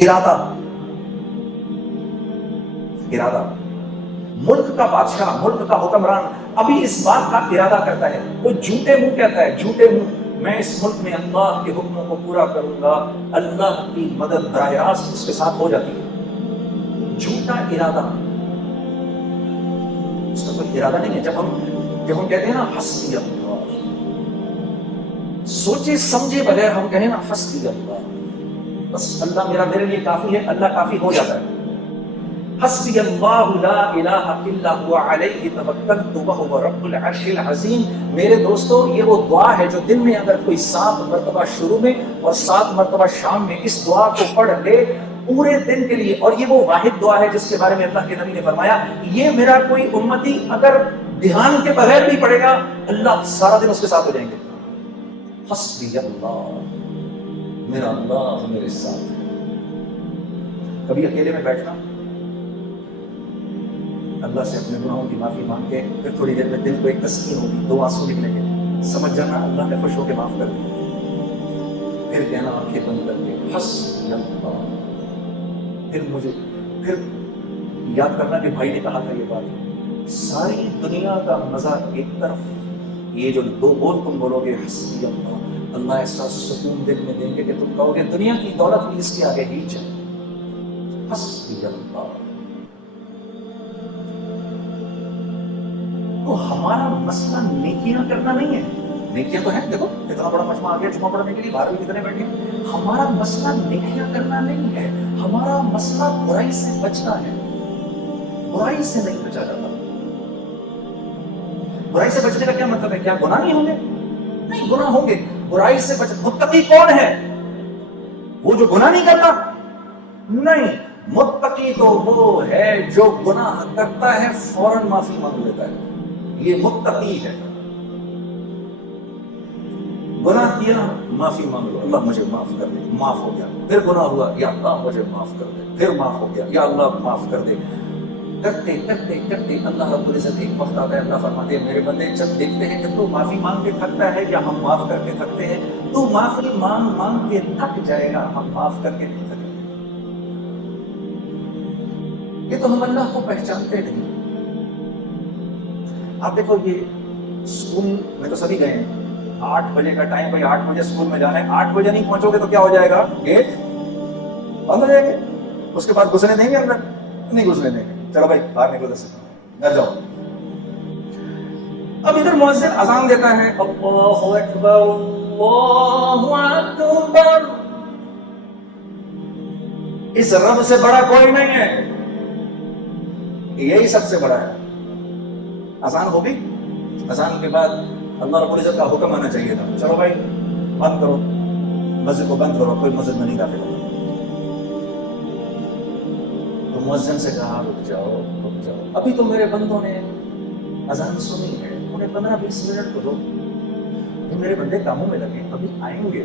ارادہ ملک کا بادشاہ، ملک کا حکمران ابھی اس بات کا ارادہ کرتا ہے، وہ جھوٹے منہ کہتا ہے، جھوٹے منہ میں اس ملک میں اللہ کے حکموں کو پورا کروں گا، اللہ کی مدد براہ راست اس کے ساتھ ہو جاتی ہے۔ جھوٹا ارادہ، اس کا کوئی ارادہ نہیں ہے۔ جب ہم کہتے ہیں نا حسبی اللہ، سوچے سمجھے بغیر ہم کہیں نا حسبی اللہ، بس اللہ میرے لیے کافی ہے، اللہ کافی ہو جاتا ہے۔ حسبی اللہ لا الہ الا هو علیہ توکلت وہو رب العرش العظیم۔ میرے دوستو، یہ وہ دعا ہے جو دن میں اگر کوئی 7 مرتبہ شروع میں اور 7 مرتبہ شام میں اس دعا کو پڑھ لے پورے دن کے لیے، اور یہ وہ واحد دعا ہے جس کے بارے میں اللہ کے نبی نے فرمایا یہ میرا کوئی امتی اگر دھیان کے بغیر بھی پڑھے گا اللہ سارا دن اس کے ساتھ ہو جائیں گے۔ حسبی اللہ، میرا اللہ میرے ساتھ ہے۔ کبھی اکیلے میں بیٹھنا، اللہ سے اپنے گناہوں کی معافی مانگ کے پھر تھوڑی دیر میں دل کو ایک تسکین ہوگی، 2 آنسو نکلیں گے، سمجھ جانا اللہ نے خوش ہو کے معاف کر دیا، پھر کہنا آنکھیں بند کر کے حسبی اللہ، پھر یاد کرنا کہ بھائی نے کہا تھا یہ بات، ساری دنیا کا مزہ ایک طرف، یہ جو 2 بول تم بولو گے حسبی اللہ، اللہ ایسا سکون دل میں دیں گے کہ تم کہو گے دنیا کی دولت بھی اس کے آگے ہی چل۔ حسبی اللہ۔ تو ہمارا مسئلہ نیکیاں کرنا نہیں ہے، نیکیاں تو ہیں، دیکھو اتنا بڑا مجمع آ گیا جمعہ پڑھنے کے لیے، باہر بھی کتنے بیٹھے ہیں۔ ہمارا مسئلہ نیکیاں کرنا نہیں ہے، ہمارا مسئلہ برائی سے بچنا ہے۔ برائی سے نہیں بچا جاتا۔ برائی سے بچنے کا کیا مطلب ہے؟ کیا گناہ نہیں ہوں گے؟ نہیں، گناہ ہوں گے۔ برائی سے بچ، متقی کون ہے؟ وہ جو گناہ نہیں کرتا؟ نہیں، متقی تو وہ ہے جو گناہ کرتا ہے فوراً معافی مانگ لیتا ہے، یہ متقی ہے۔ گناہ کیا معافی مانگ لو، اللہ مجھے معاف کر دے، معاف ہو گیا، پھر گناہ ہوا، یا اللہ مجھے معاف کر دے، پھر معاف ہو گیا، یا اللہ معاف کر دے، کرتے کرتے کرتے اللہ رب العزت ایک وقت آتا ہے، اللہ فرماتے ہیں میرے بندے جب دیکھتے ہیں کہ تو معافی مانگ کے تھکتا ہے یا ہم معاف کر کے تھکتے ہیں، تو معافی مانگ مانگ کے تھک جائے گا، ہم معاف کر کے نہیں تھکیں گے۔ یہ تو ہم اللہ کو پہچانتے نہیں۔ آپ دیکھو یہ اسکول میں تو سبھی گئے ہیں، 8 بجے کا ٹائم، بھائی 8 بجے اسکول میں جانا ہے، 8 بجے نہیں پہنچو گے تو کیا ہو جائے گا؟ گیٹ بند ہو جائے گا، اس کے بعد گھسنے دیں گے اندر؟ نہیں گھسنے دیں گے، چلو بھائی باہر نکلو، دس گھر جاؤ۔ اب ادھر مؤذن اذان دیتا ہے، اللہ اکبر اللہ اکبر، اس رب سے بڑا کوئی نہیں ہے، یہی سب سے بڑا ہے۔ اذان ہو گئی، اذان کے بعد اللہ رب العزت کا حکم آنا چاہیے تھا، چلو بھائی بند کرو، مسجد کو بند کرو، کوئی مسجد میں نہیں داخل ہوگا۔ تو مؤذن سے کہا رک جاؤ رک جاؤ، ابھی تو میرے بندوں نے اذان سنی ہے، انہیں 15-20 منٹ تو دو، میرے بندے کاموں میں لگے، ابھی آئیں گے،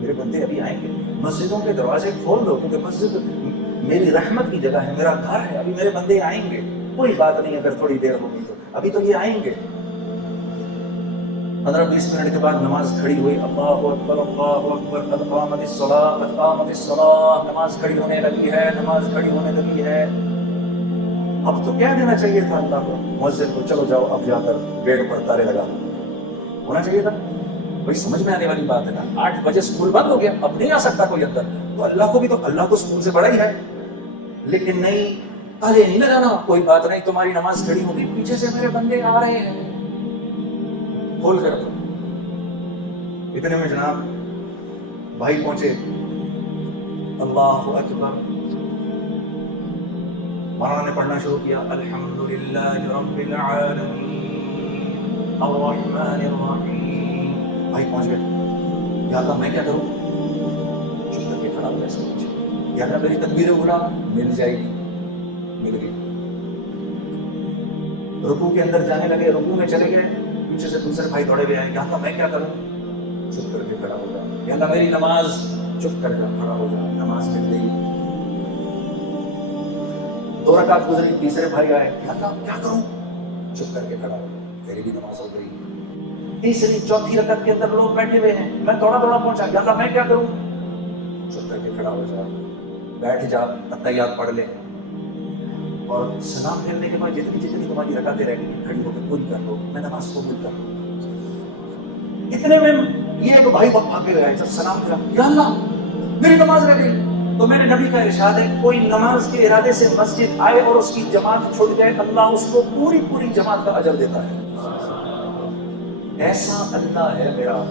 میرے بندے ابھی آئیں گے، مسجدوں کے دروازے کھول دو، کیونکہ مسجد میری رحمت کی جگہ ہے، میرا گھر ہے، ابھی میرے بندے آئیں گے، کوئی بات نہیں اگر تھوڑی دیر ہوگی تو، ابھی تو یہ آئیں گے۔ 15-20 منٹ کے بعد نماز کھڑی ہوئی، اللہ اکبر اللہ اکبر، قد قامت الصلاۃ قد قامت الصلاۃ، نماز کھڑی ہونے لگی ہے، نماز کھڑی ہونے لگی ہے۔ اب تو کیا دینا چاہیے تھا اللہ کو، مؤذن کو، چلو جاؤ اب جا کر گیٹ پر تارے لگا ہونا چاہیے تھا۔ بھائی سمجھ میں آنے والی بات ہے نا، 8 بجے اسکول بند ہو گیا، اب نہیں آ سکتا کوئی اندر، تو اللہ کو اسکول سے بڑا ہی ہے، لیکن نہیں، تالے نہیں لگانا، کوئی بات نہیں، تمہاری نماز کھڑی ہوگی، پیچھے سے میرے بندے آ رہے ہیں، کھول کر دو۔ اتنے میں جناب بھائی پہنچے، اللہ اکبر، مولانا نے پڑھنا شروع کیا، الحمدللہ رب العالمین الرحمن الرحیم۔ بھائی پہنچ گئے، یا اللہ میں کیا کروں؟ چپ کر کے کھڑا ہوا ایسے پوچھے، یا اللہ میری تکبیر اولا مل جائے گی، مل گئی۔ رکوع کے اندر جانے لگے، رکوع میں چلے گئے، پیچھے سے دوسرے بھائی دوڑے ہوئے آئے، یا اللہ میں کیا کروں؟ چپ کر کے کھڑا ہو جا، یا اللہ میری نماز، چپ کر کے کھڑا ہو جا، نماز مل گئی۔ 2 رکعت گزری، تیسرے بھائی آئے، یا اللہ کیا کروں؟ چپ کر کے کھڑا ہو جا، تیری بھی نماز ہو گئی۔ تیسری چوتھی رکعت کے اندر لوگ بیٹھے ہوئے ہیں، میں دوڑا پہنچا، یا اللہ میں کیا کروں؟ چپ کر کے کھڑا ہو جا, بیٹھ جا, تحیات پڑھ لے, اور سلام پھیرنے کے بعد جتنی تمہاری رکعتیں رہ گئی کھڑی ہو کے پوری کر لو, میں نماز قبول کر لوں. اتنے میں یہ ایک بھائی بہت بھاگ کے گیا, جب سلام پھیرا, یا اللہ میری نماز رہ گئی. تو میرے نبی کا ارشاد ہے, کوئی نماز کے ارادے سے مسجد آئے اور اس کی جماعت چھوڑ جائے, اللہ اس کو پوری جماعت کا اجر دیتا ہے. ایسا اللہ ہے میرا.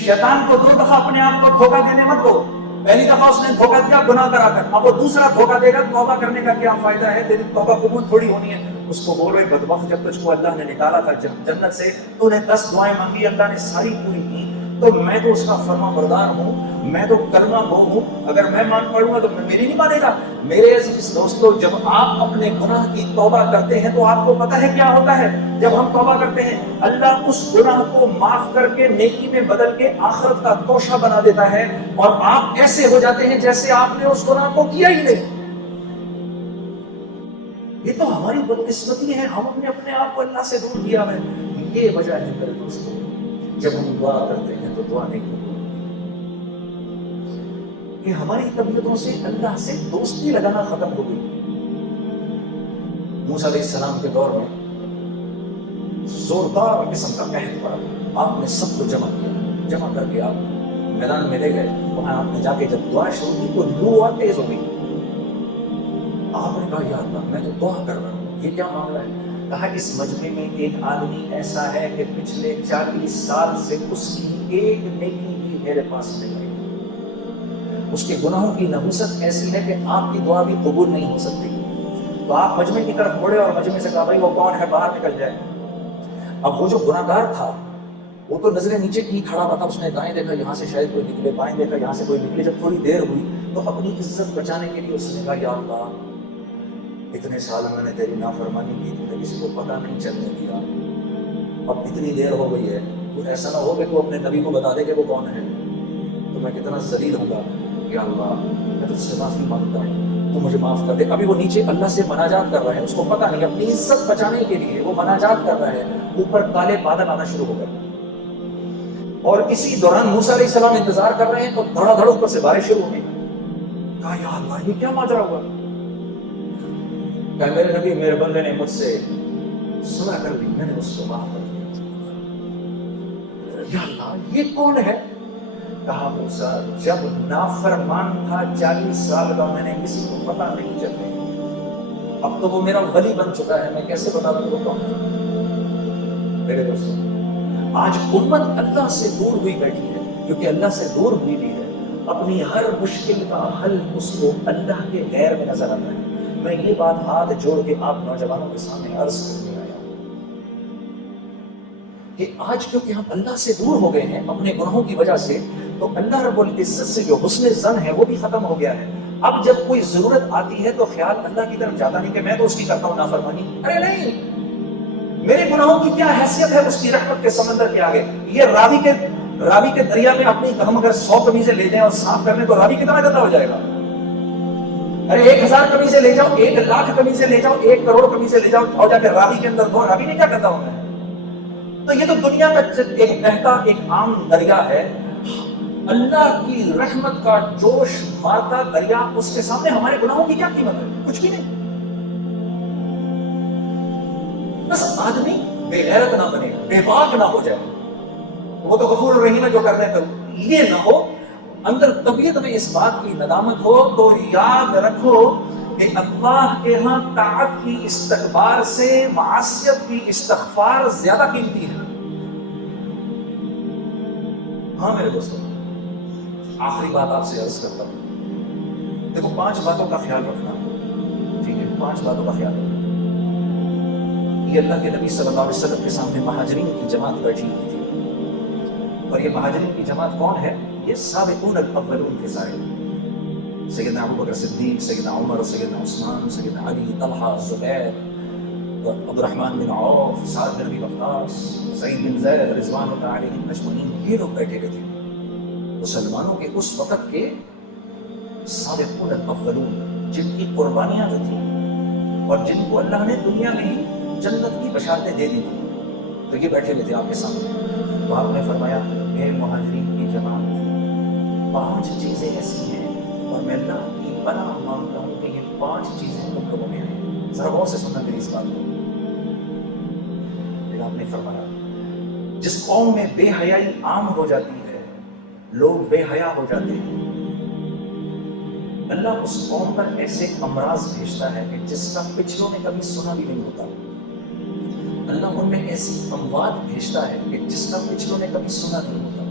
شیطان کو 2 دفعہ اپنے آپ کو دھوکہ دینے مت دو. پہلی دفعہ اس نے دھوکہ دیا گناہ کرا کر, اب وہ دوسرا دھوکہ دے گا, توبہ کرنے کا کیا فائدہ ہے, تیری توبہ قبول تھوڑی ہونی ہے. اس کو بولو بدبخت, جب تجھ کو اللہ نے نکالا تھا جنت سے, تو نے 10 دعائیں مانگی, اللہ نے ساری پوری کی, تو میں تو اس کا فرما بردار ہوں, میں تو کرنا ہوں. اگر میں مان پڑوں گا تو میری نہیں مانے گا. میرے عزیز دوستو, جب آپ اپنے گناہ کی توبہ کرتے ہیں تو آپ کو پتہ ہے کیا ہوتا ہے. جب ہم توبہ کرتے ہیں, اللہ اس گناہ کو معاف کر کے نیکی میں بدل کے آخرت کا توشہ بنا دیتا ہے, اور آپ ایسے ہو جاتے ہیں جیسے آپ نے اس گناہ کو کیا ہی نہیں. یہ تو ہماری بدقسمتی ہے, ہم نے اپنے آپ کو اللہ سے دور کیا ہے. یہ وجہ ہے میرے دوستو, جب ہم دعا کرتے ہیں تو دعا نہیں ہوتی کہ ہماری طبیعتوں سے اللہ سے دوستی لگانا ختم ہو گئی. موسیٰ علیہ السلام کے دور میں زوردار قسم کا قحط پڑا, آپ نے سب کو جمع کر کے آپ میدان میں لے گئے. وہاں آپ نے جا کے جب دعا شروع کی تو لو اور تیز ہو گئی. آپ نے کہا, یا اللہ میں تو دعا کر رہا ہوں, یہ کیا معاملہ ہے. کہا, اس مجمع میں ایک آدمی ایسا ہے کہ پچھلے 40 سال سے اس کی ایک نیکی بھی میرے پاس نہیں آئی. اس کے گناہوں کی نحوست ایسی ہے کہ آپ کی دعا بھی قبول نہیں ہو سکتی. تو آپ مجمع کی طرف مڑے اور مجمع سے کہا, بھائی وہ کون ہے, باہر نکل جائے. اب وہ جو گناہگار تھا وہ تو نظریں نیچے کی کھڑا ہوا تھا, اس نے دائیں دیکھا یہاں سے شاید کوئی نکلے, بائیں دیکھا یہاں سے کوئی نکلے. جب تھوڑی دیر ہوئی تو اپنی عزت بچانے کے لیے اس نے کہا, یا اللہ اتنے سال میں نے تیری نافرمانی کی, تم نے کسی کو پتہ نہیں چلنے دیا, اب اتنی دیر ہو گئی ہے, تو ایسا نہ ہو کہ تو اپنے نبی کو بتا دے کہ وہ کون ہے, تو میں کتنا ذلیل ہوں گا. یا اللہ میں تجھ سے معافی مانگتا ہوں, تو مجھے معاف کر دے. ابھی وہ نیچے اللہ سے مناجات کر رہا ہے, اس کو پتہ نہیں, اپنی عزت بچانے کے لیے وہ مناجات کر رہا ہے. اوپر کالے بادل آنا شروع ہو گئے, اور اسی دوران موسیٰ علیہ السلام انتظار کر رہے ہیں تو دھڑا دھڑ اوپر سے بارش شروع ہو گئی. کہا, یا اللہ یہ کیا ماجرا ہوا. کہ میرے نبی, میرے بندے نے مجھ سے صلح کر لی, میں نے اس کو معاف کر دیا. یا اللہ یہ کون ہے. کہا, موسیٰ جب نافرمان تھا 40 سال کا, میں نے کسی کو پتہ نہیں چلنے, اب تو وہ میرا ولی بن چکا ہے, میں کیسے بتا دوں وہ کون ہے. میرے دوستوں, آج امت اللہ سے دور ہوئی بیٹھی ہے, کیونکہ اللہ سے دور ہوئی بھی ہے. اپنی ہر مشکل کا حل اس کو اللہ کے غیر میں نظر آتا ہے. میں یہ بات ہاتھ جوڑ کے آپ نوجوانوں کے سامنے عرض کرنے آیا ہوں کہ آج کیونکہ ہم اللہ سے دور ہو گئے ہیں اپنے گناہوں کی وجہ سے, تو اللہ رب العزت سے جو حسن ظن ہے وہ بھی ختم ہو گیا ہے. اب جب کوئی ضرورت آتی ہے تو خیال اللہ کی طرف جاتا نہیں کہ میں تو اس کی کرتا ہوں نافرمانی. ارے نہیں, میرے گناہوں کی کیا حیثیت ہے اس کی رحمت کے سمندر کے آگے. یہ راوی کے دریا میں اپنی ہم اگر 100 قمیضیں لے جائیں اور صاف کر لیں تو راوی کتنا گندا ہو جائے گا. ارے 1000 قمیضیں لے جاؤ, 1 لاکھ قمیضیں لے جاؤ, 1 کروڑ قمیضیں لے جاؤ, اور جا کے راوی کے اندر دو, راوی نے کیا گندا ہونا ہے. تو یہ تو دنیا کا ایک بہتا ایک عام دریا ہے. اللہ کی رحمت کا جوش مارتا دریا, اس کے سامنے ہمارے گناہوں کی کیا قیمت ہے, کچھ بھی نہیں. بس آدمی بے غیرت نہ بنے, بے باک نہ ہو جائے, وہ تو غفور الرحیم ہے جو کرنے کرو, یہ نہ ہو. اندر طبیعت میں اس بات کی ندامت ہو تو یاد رکھو کہ اللہ کے ہاں طاعت کی استکبار سے معصیت کی استغفار زیادہ قیمتی ہے. ہاں میرے دوستوں, آخری بات آپ سے عرض کرتا ہوں. دیکھو 5 باتوں کا خیال رکھنا, ٹھیک ہے, 5 باتوں کا خیال رکھنا. یہ اللہ کے نبی صلی اللہ علیہ وسلم کے سامنے مہاجرین کی جماعت بیٹھی ہوئی تھی, اور یہ مہاجرین کی جماعت کون ہے؟ یہ سابقون الاولون کے سارے, سیدنا ابو بکر صدیق, سیدنا عمر, سیدنا عثمان, سیدنا علی, طلحہ, زبیر, عبد الرحمن بن عوف, سعد بن ابی وقاص, سعید بن زید, رضوان اللہ علیہم اجمعین. یہ لوگ بیٹھے ہوئے تھے مسلمانوں کے اس وقت کے سابقون الاولون, جن کی قربانیاں جو تھیں اور جن کو اللہ نے دنیا میں ہی جنت کی بشارتیں دے دی تھی, تو یہ بیٹھے ہوئے تھے آپ کے سامنے. تو آپ نے فرمایا, اے مہاجرین کی جماعت, 5 چیزیں ایسی ہیں اور میں اللہ کی پناہ مانگتا ہوں کہ یہ 5 چیزیں تم لوگوں میں ہیں. ذرا غور سے سننا میری اس بات کو. پھر آپ نے فرمایا جس قوم میں بے حیائی عام ہو جاتی ہے، لوگ بے حیا ہو جاتے ہیں، اللہ اس قوم پر ایسے امراض بھیجتا ہے کہ جس کا پچھلوں نے کبھی سنا بھی نہیں ہوتا. اللہ ان میں ایسی اموات بھیجتا ہے کہ جس کا پچھلوں نے کبھی سنا نہیں ہوتا.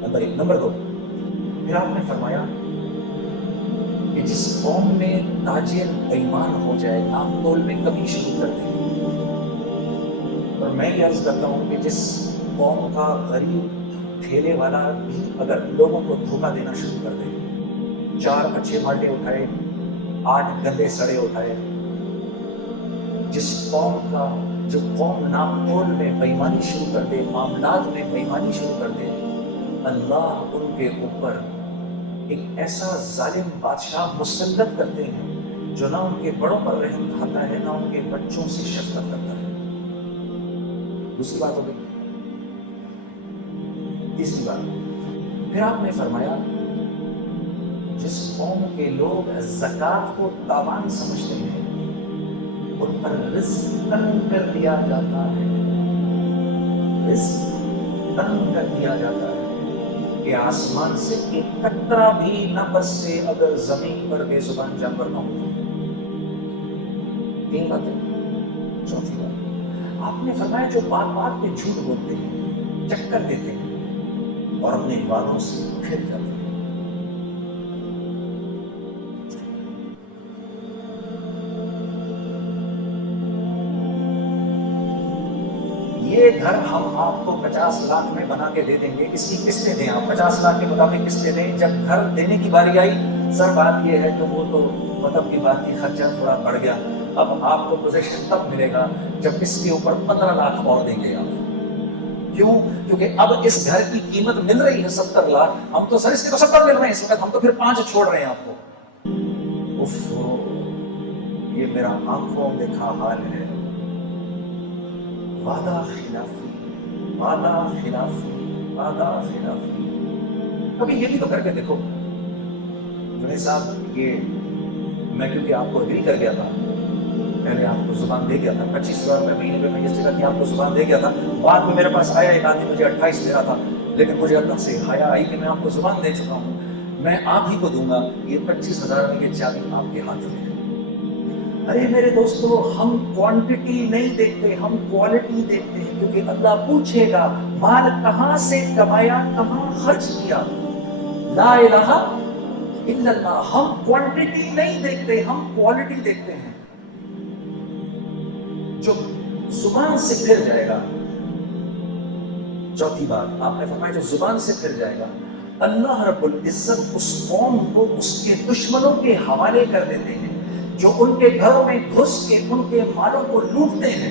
نمبر 1. نمبر 2، پھر آپ نے فرمایا کہ جس قوم میں تاجر بےایمان ہو جائے، نام تول میں کمی شروع کر دے. اور میں یہ عرض کرتا ہوں کہ جس قوم کا غریب ٹھیلے والا بھی اگر لوگوں کو دھوکہ دینا شروع کر دے، 4 اچھے مالٹے اٹھائے، 8 گندے سڑے اٹھائے، جس قوم کا جو قوم نام تول میں بےایمانی شروع کر دے، معاملات میں بےایمانی شروع کر دے، اللہ ان کے اوپر ایک ایسا ظالم بادشاہ مسلط کرتے ہیں جو نہ ان کے بڑوں پر رحم کھاتا ہے، نہ ان کے بچوں سے شفقت کرتا ہے. دوسری بات ہو گئی. تیسری بات، پھر آپ نے فرمایا جس قوم کے لوگ زکوٰۃ کو تاوان سمجھتے ہیں ان پر رزق تنگ کر دیا جاتا ہے. رزق تنگ کر دیا جاتا ہے کہ آسمان سے ایک قطرہ بھی نہ برسے اگر زمین پر بے زبان جانور نہ ہو. 3 باتیں. چوتھی بات، آپ نے فرمایا جو بات بات پہ جھوٹ بولتے ہیں، چکر دیتے ہیں اور اپنے وعدوں سے پھر جاتے ہیں. یہ گھر ہم آپ کو 50 لاکھ میں بنا کے دے دیں گے، اس کی قسطیں دیں. آپ 50 لاکھ کے مطابق قسطیں دیں. جب گھر دینے کی باری آئی، سر بات یہ ہے کہ وہ تو مطلب کی بات کی خرچہ تھوڑا بڑھ گیا. اب آپ کو پوزیشن تب ملے گا جب اس کے اوپر 15 لاکھ اور دیں گے آپ. کیوں؟ کیونکہ اب اس گھر کی قیمت مل رہی ہے 70 لاکھ. ہم تو سر اس کے تو 70 مل رہے ہیں اس وقت، ہم تو پھر 5 چھوڑ رہے ہیں آپ کو. اف، یہ میرا آنکھوں دیکھا حال ہے. وعدہ خلافی، وعدہ خلافی، وعدہ خلافی. کبھی یہ بھی تو کر کے دیکھو. جنید صاحب، یہ میں کیونکہ آپ کو اگری کر گیا تھا، پہلے آپ کو زبان دے گیا تھا، 25,000 روپے مہینے پہ میں اس جگہ کی آپ کو زبان دے گیا تھا. بعد میں میرے پاس آیا ایک آدمی مجھے 28 دے رہا تھا، لیکن مجھے اللہ سے حیا آئی کہ میں آپ کو زبان دے چکا ہوں، میں آپ ہی کو دوں گا. یہ 25,000 کی چابی آپ کے ہاتھ میں ہے. ارے میرے دوستو، ہم کوانٹٹی نہیں دیکھتے، ہم کوالٹی دیکھتے ہیں. کیونکہ اللہ پوچھے گا مال کہاں سے کمایا، کہاں خرچ کیا. لا الہ الا اللہ. ہم کوانٹٹی نہیں دیکھتے، ہم کوالٹی دیکھتے ہیں. جو زبان سے پھر جائے گا. چوتھی بات آپ نے فرمایا جو زبان سے پھر جائے گا، اللہ رب العزت اس قوم کو اس کے دشمنوں کے حوالے کر دیتے ہیں جو ان کے گھروں میں گھس کے ان کے مالوں کو لوٹتے ہیں.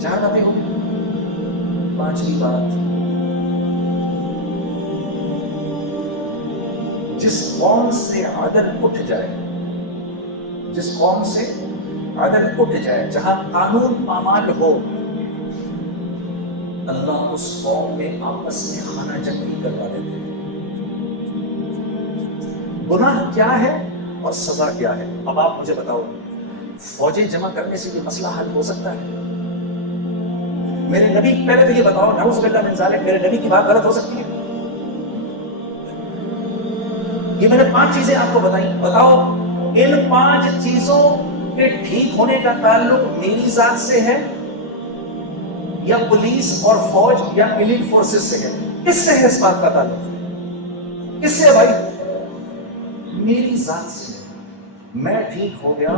4 باتیں ہوں گی. 5ویں بات، جس قوم سے عدل اٹھ جائے، جس قوم سے عدل اٹھ جائے، جہاں قانون پامال ہو، اللہ اس قوم میں آپس میں خانہ جنگی کروا دیتے ہیں. گناہ کیا ہے اور سزا کیا ہے؟ اب آپ مجھے بتاؤ، فوجیں جمع کرنے سے یہ مسئلہ حل ہو سکتا ہے؟ میرے نبی پہلے تو یہ بتاؤ، نعوذ باللہ من ذالک، میرے نبی کی بات غلط ہو سکتی ہے؟ یہ میں نے 5 چیزیں آپ کو بتائیں. بتاؤ ان 5 چیزوں کے ٹھیک ہونے کا تعلق میری ذات سے ہے یا پولیس اور فوج یا ایلیٹ فورسز سے ہے؟ کس سے ہے اس بات کا تعلق؟ کس سے بھائی؟ میری ذات سے. میں ٹھیک ہو گیا،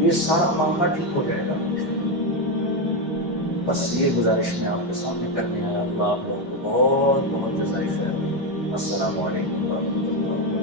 یہ سارا معاملہ ٹھیک ہو جائے گا. بس یہ گزارش میں آپ کے سامنے کرنے آیا. اللہ آپ لوگوں کو بہت بہت جزائے خیر. السلام علیکم ورحمۃ اللہ.